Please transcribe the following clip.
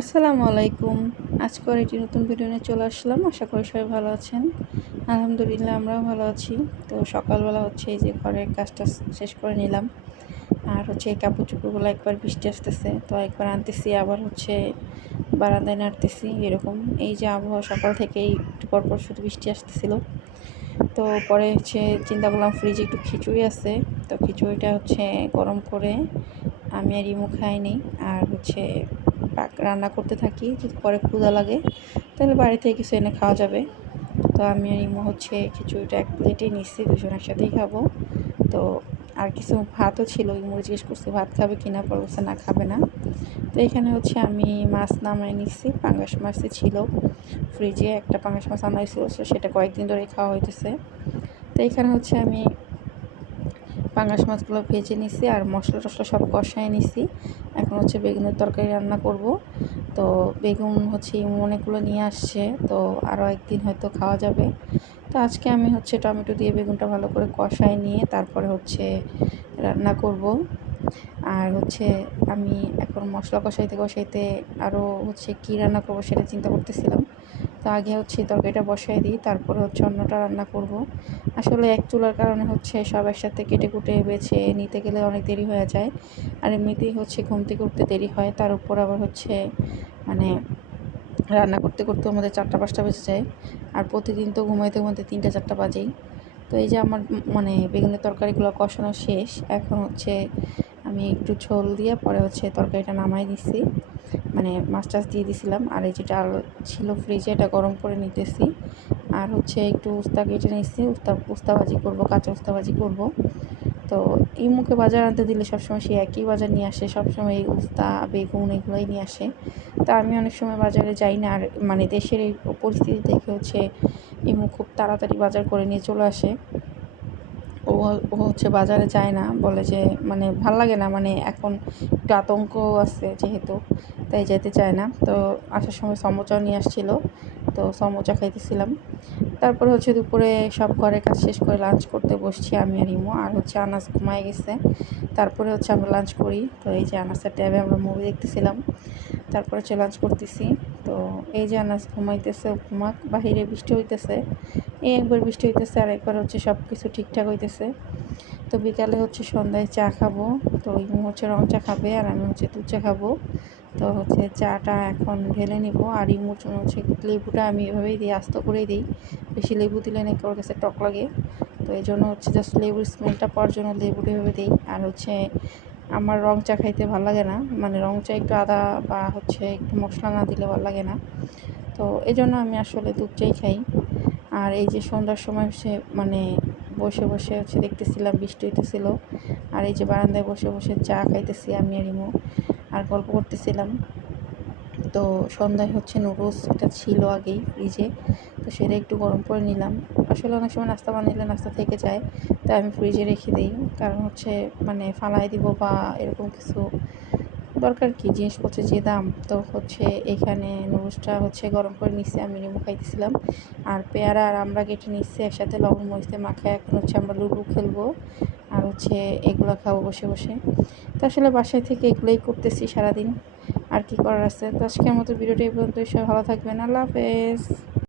আসসালামু আলাইকুম। আজকের একটি নতুন ভিডিও নিয়ে চলে আসলাম। আশা করি সবাই ভালো আছেন। আলহামদুলিল্লাহ আমরাও ভালো আছি। তো সকালবেলা এই যে ঘরের কাজটা শেষ করে নিলাম। আর এই কাপড়-চোপড়গুলো একবার বৃষ্টি আসতেছে, তো একবার আনতেছি, আবার বারান্দায় নাড়তেছি এরকম। এই যে আবহাওয়া সকাল থেকেই একটু পরপর শুধু বৃষ্টি আসতেছিল। তো পরে চিন্তা করলাম ফ্রিজে একটু খিচুড়ি আছে। তো খিচুড়িটা গরম করে আমি আর ইমু খাইনি। আর রান্না করতে থাকি, যদি পরে ক্ষুধা লাগে তাহলে বাড়ি থেকে কিছু এনে খাওয়া যাবে। তো আমি আর ইমু খিচুড়িটা এক প্লেটেই নিচ্ছি, দুজন একসাথেই খাবো। তো আর কিছু ভাতও ছিল, ইমু জিজ্ঞেস করছে ভাত খাবে কিনা, পরে বলছে না খাবে না। তো এখানে আমি মাছ নামাই নিচ্ছি, পাঙ্গাস মাছই ছিল ফ্রিজে, একটা পাঙ্গাস মাছ আনা হয়েছিল, সেটা কয়েকদিন ধরেই খাওয়া হইতেছে। তো এখানে আমি পাঙ্গাস মাছগুলো ভেজে নিছি আর মশলা টশলা সব কষায় নিছি। এখন বেগুনের তরকারি রান্না করব। তো বেগুন অনেকগুলো নিয়ে আসছে, তো আরও একদিন হয়তো খাওয়া যাবে। তো আজকে আমি টমেটো দিয়ে বেগুনটা ভালো করে কষায় নিয়ে তারপরে রান্না করব। আর আমি এখন মশলা কষাইতে কষাইতে আরও কী রান্না করব সেটা চিন্তা করতেছিলাম। তো আগে তরকারিটা বসাই দিই, তারপরে অন্যটা রান্না করব। আসলে এক চুলার কারণে সব একসাথে কেটে কুটে বেছে নিতে গেলে অনেক দেরি হয়ে যায়। আর এমনিতেই ঘুম থেকে উঠতে দেরি হয়, তার উপর আবার মানে রান্না করতে করতে আমাদের 4টা-5টা বেজে যায়। আর প্রতিদিন তো ঘুমাইতে ঘুমাইতে 3টা-4টা বাজেই। তো এই যে আমার বেগুনের তরকারিগুলো কষানো শেষ। এখন আমি একটু ঝোল দিয়ে পরে তরকারিটা নামাই দিছি, মানে মাছ টাছ দিয়ে দিছিলাম। আর এই যে ডাল ছিল ফ্রিজে, এটা গরম করে নিতেছি। আর একটু উস্তা কেটে নিচ্ছি, উস্তা ভাজি করবো, কাঁচা উস্তা ভাজি করবো। তো ইমুকে বাজার আনতে দিলে সবসময় সে একই বাজার নিয়ে আসে, সবসময় এই উস্তা বেগুন এগুলোই নিয়ে আসে। তা আমি অনেক সময় বাজারে যাই না, আর দেশের এই পরিস্থিতি দেখে ইমু খুব তাড়াতাড়ি বাজার করে নিয়ে চলে আসে। ও ও বাজারে যায় না, বলে যে ভাল লাগে না, এখন একটু আতঙ্ক আছে যেহেতু, তাই যেতে চায় না। তো আসার সময় সমোচাও নিয়ে আসছিলো, তো সমোচা খাইতেছিলাম। তারপরে দুপুরে সব ঘরের কাজ শেষ করে লাঞ্চ করতে বসছি আমি আর ইমু। আর আনাস ঘুমায় গেছে, তারপরে আমরা লাঞ্চ করি। তো এই যে আনাসের ট্যাবে আমরা মুভি দেখতেছিলাম, তারপরে লাঞ্চ করতেছি। তো এই যে আনাস ঘুমাইতেছে, ঘুমাক, বাহিরে বৃষ্টি হইতেছে। এই একবার বৃষ্টি হইতেছে আর একবার সব কিছু ঠিকঠাক হইতেছে। তো বিকালে সন্ধ্যায় চা খাবো। তো ইমু রং চা খাবে আর আমি দুধ চা খাবো। তো চাটা এখন ঢেলে নিব। আর ইমুর জন্য লেবুটা আমি এভাবেই দিই, আস্ত করেই দিই, বেশি লেবু দিলে নাকি ওর কাছে টক লাগে। তো এই জন্য জাস্ট লেবুর স্মেলটা পাওয়ার জন্য লেবুটা এভাবে দিই। আর আমার রং চা খাইতে ভালো লাগে না, রং চা একটু আদা বা একটু মশলা না দিলে ভালো লাগে না। তো এই জন্য আমি আসলে দুধ চাই খাই। আর এই যে সন্ধ্যার সময় বসে বসে দেখতেছিলাম বৃষ্টি হইতেছিল, আর এই যে বারান্দায় বসে বসে চা খাইতেছি আমি আর ইমু, আর গল্প করতেছিলাম। তো সন্ধ্যায় নুডলস, এটা ছিল আগেই ফ্রিজে, তো সেটা একটু গরম করে নিলাম। আসলে অনেক সময় নাস্তা বানাইলে নাস্তা থেকে যায়, তাই আমি ফ্রিজে রেখে দিই, কারণ ফালাই দিব বা এরকম কিছু দরকার কি, জিনিসপত্রের যে দাম। তো এখানে নুডলসটা গরম করে নিচ্ছি, আমি নিমু খাইতেছিলাম। আর পেয়ারা আর আমরা কেটে নিচ্ছি একসাথে, লবণ মরিচে মাখায়। এখন আমরা লুডো খেলবো আর এগুলো খাবো বসে বসে। তো আসলে বাসায় থেকে এগুলোই করতেছি সারাদিন, আর কি করার আছে। তো আজকের মতো ভিডিওটা এই পর্যন্তই। সবাই ভালো থাকবেন, আল্লাহ হাফেজ।